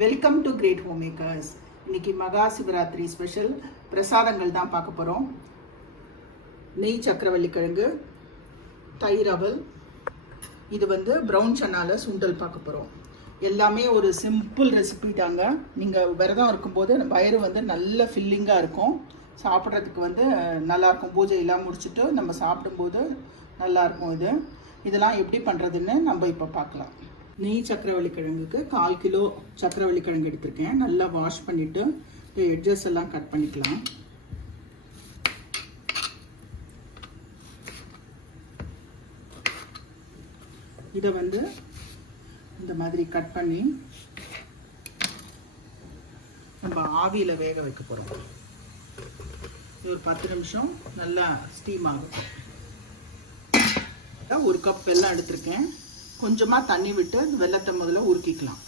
Welcome to Great Home Makers. இன்னைக்கு Maha Shivaratri special பிரசாதங்கள் தான் பார்க்க போகிறோம். நெய் சக்கரவள்ளி கிழங்கு, தயிர் அவல், இது ப்ரௌன் சன்னால சுண்டல் பார்க்க போகிறோம். எல்லாமே ஒரு சிம்பிள் ரெசிபி தாங்க. நீங்கள் விரதம் இருக்கும்போது வயிறு நல்ல ஃபில்லிங்காக இருக்கும், சாப்பிட்றதுக்கு நல்லாயிருக்கும். பூஜை எல்லாம் முடிச்சுட்டு நம்ம சாப்பிடும்போது நல்லாயிருக்கும். இதெல்லாம் எப்படி பண்ணுறதுன்னு நம்ம இப்போ பார்க்கலாம். நெய் சக்கரவள்ளி கிழங்குக்கு 1/4 கிலோ சக்கரவள்ளி கிழங்கு எடுத்திருக்கேன். நல்லா வாஷ் பண்ணிவிட்டு எட்ஜஸ் எல்லாம் கட் பண்ணிக்கலாம். இதை இந்த மாதிரி கட் பண்ணி நம்ம ஆவியில் வேக வைக்க போகிறோம். ஒரு 10 நிமிஷம் நல்லா ஸ்டீம் ஆகும். 1 கப் வெல்லம் எடுத்திருக்கேன். கொஞ்சமாக தண்ணி விட்டு வெல்லத்தை முதல்ல உருக்கிக்கலாம்.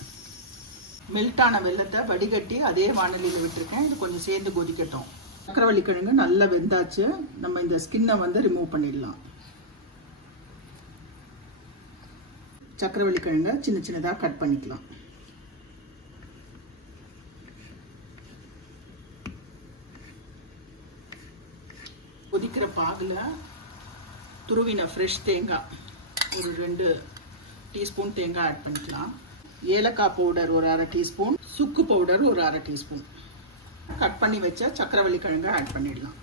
மெல்ட்டான வெல்லத்தை வடிகட்டி அதே வானலியில் விட்டுருக்கேன். இது கொஞ்சம் சேர்ந்து கொதிக்கட்டும். சக்கரவள்ளி கிழங்கு நல்லா வெந்தாச்சு. நம்ம இந்த ஸ்கின்னை ரிமூவ் பண்ணிடலாம். சக்கரவள்ளி கிழங்கை சின்ன சின்னதாக கட் பண்ணிக்கலாம். கொதிக்கிற பாகில் துருவின ஃப்ரெஷ் தேங்காய் ஒரு 2 டீஸ்பூன் தேங்காய் ஆட் பண்ணிக்கலாம். ஏலக்காய் பவுடர் ஒரு 1/2 டீஸ்பூன், சுக்கு பவுடர் ஒரு 1/2 டீஸ்பூன், கட் பண்ணி வச்ச சக்கரவள்ளி கிழங்கை ஆட் பண்ணிடலாம்.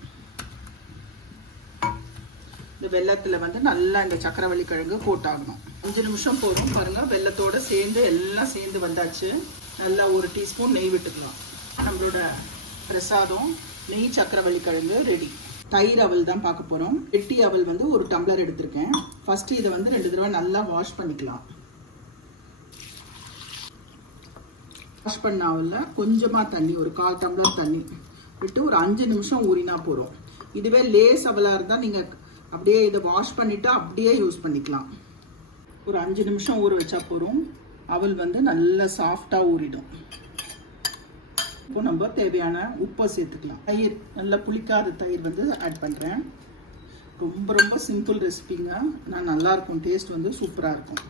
இந்த வெல்லத்தில் நல்லா இந்த சக்கரவள்ளி கிழங்கு போட்டாகணும். 5 நிமிஷம் போதும். பாருங்கள், வெல்லத்தோடு சேர்ந்து எல்லாம் சேர்ந்து வந்தாச்சு. நல்லா 1 டீஸ்பூன் நெய் விட்டுக்கலாம். நம்மளோட பிரசாதம் நெய் சக்கரவள்ளி கிழங்கு ரெடி. தயிர் அவல் தான் பார்க்க போகிறோம். கெட்டி அவல் 1 டம்ளர் எடுத்திருக்கேன். ஃபஸ்ட்டு இதை 2 தடவை நல்லா வாஷ் பண்ணிக்கலாம். வாஷ் பண்ண அவலில் கொஞ்சமாக தண்ணி, ஒரு 1/4 டம்ளர் தண்ணி விட்டு ஒரு 5 நிமிஷம் ஊறினா போகிறோம். இதுவே லேஸ் அவலாக இருந்தால் நீங்கள் அப்படியே இதை வாஷ் பண்ணிவிட்டு அப்படியே யூஸ் பண்ணிக்கலாம். ஒரு 5 நிமிஷம் ஊற வச்சா போகிறோம். அவல் நல்லா சாஃப்டாக ஊறிடும். இப்போ நம்ம தேவையான உப்பை சேர்த்துக்கலாம். தயிர், நல்லா புளிக்காத தயிர் ஆட் பண்ணுறேன். ரொம்ப சிம்பிள் ரெசிபிங்க. நான் நல்லாயிருக்கும், டேஸ்ட் சூப்பராக இருக்கும்.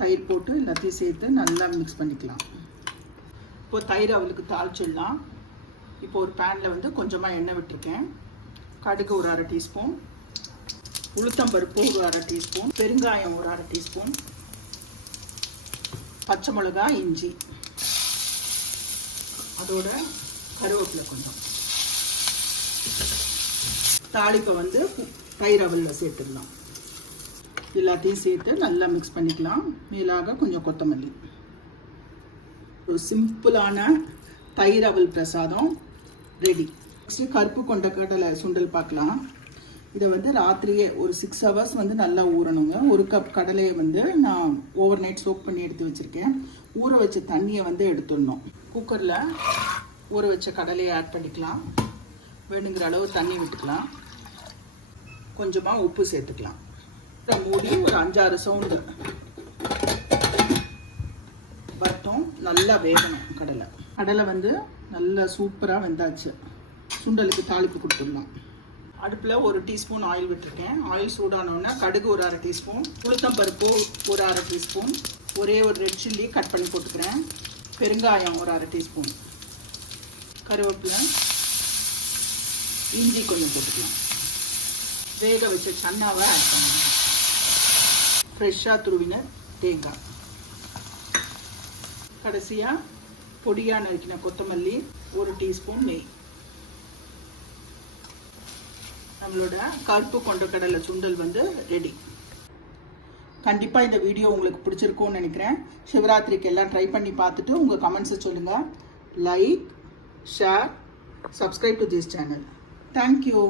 தயிர் போட்டு எல்லாத்தையும் சேர்த்து நல்லா மிக்ஸ் பண்ணிக்கலாம். இப்போ தயிர் அவளுக்கு தாளிச்சிடலாம். இப்போ ஒரு பேனில் கொஞ்சமாக எண்ணெய் விட்டுருக்கேன். கடுகு ஒரு 1/2 டீஸ்பூன், உளுத்தம்பருப்பு ஒரு 1/2 டீஸ்பூன், பெருங்காயம் ஒரு 1/2 டீஸ்பூன், பச்சை மிளகாய், இஞ்சி, அதோட கருவேப்பிலை கொஞ்சம். தாளிப்பை தயிர் அவலில் சேர்த்துடலாம். எல்லாத்தையும் சேர்த்து நல்லா மிக்ஸ் பண்ணிக்கலாம். மேலாக கொஞ்சம் கொத்தமல்லி. ஒரு சிம்பிளான தயிர் அவல் பிரசாதம் ரெடி. நெக்ஸ்ட்டு கருப்பு கொண்ட கடலை சுண்டல் பார்க்கலாம். இதை ராத்திரியே ஒரு 6 ஹவர்ஸ் நல்லா ஊறணுங்க. 1 கப் கடலையை நான் ஓவர் நைட் சோக் பண்ணி எடுத்து வச்சுருக்கேன். ஊற வச்ச தண்ணியை எடுத்துடணும். குக்கரில் ஊற வச்ச கடலையை ஆட் பண்ணிக்கலாம். வேணுங்கிற அளவு தண்ணி விட்டுக்கலாம். கொஞ்சமாக உப்பு சேர்த்துக்கலாம். மூடி ஒரு 5-6 சவுண்டு வரட்டும். நல்லா வேகணும் கடலை. நல்லா சூப்பராக வெந்தாச்சு. சுண்டலுக்கு தாளிப்பு கொடுத்துடலாம். அடுப்பில் 1 டீஸ்பூன் ஆயில் விட்டுருக்கேன். ஆயில் சூடானோன்னா கடுகு ஒரு 1/2 டீஸ்பூன், உளுத்தம்பருப்பு ஒரு 1/2 டீஸ்பூன், ஒரே ஒரு ரெட் சில்லி கட் பண்ணி போட்டுக்கிறேன், பெருங்காயம் ஒரு 1/2 டீஸ்பூன், கருவேப்பிலை, இஞ்சி கொஞ்சம் போட்டுக்கலாம். வேக வச்ச சன்னாவை ஆட் பண்ணலாம். ஃப்ரெஷ்ஷாக துருவின தேங்காய், கடைசியாக பொடியாக நறுக்கின கொத்தமல்லி, 1 டீஸ்பூன் நெய். நம்மளோட கருப்பு கொண்ட கடலை சுண்டல் ரெடி. கண்டிப்பாக இந்த வீடியோ உங்களுக்கு பிடிச்சிருக்கும்னு நினைக்கிறேன். சிவராத்திரிக்கு எல்லாம் ட்ரை பண்ணி பார்த்துட்டு உங்கள் கமெண்ட்ஸை சொல்லுங்கள். Like, share, subscribe to this channel. Thank you.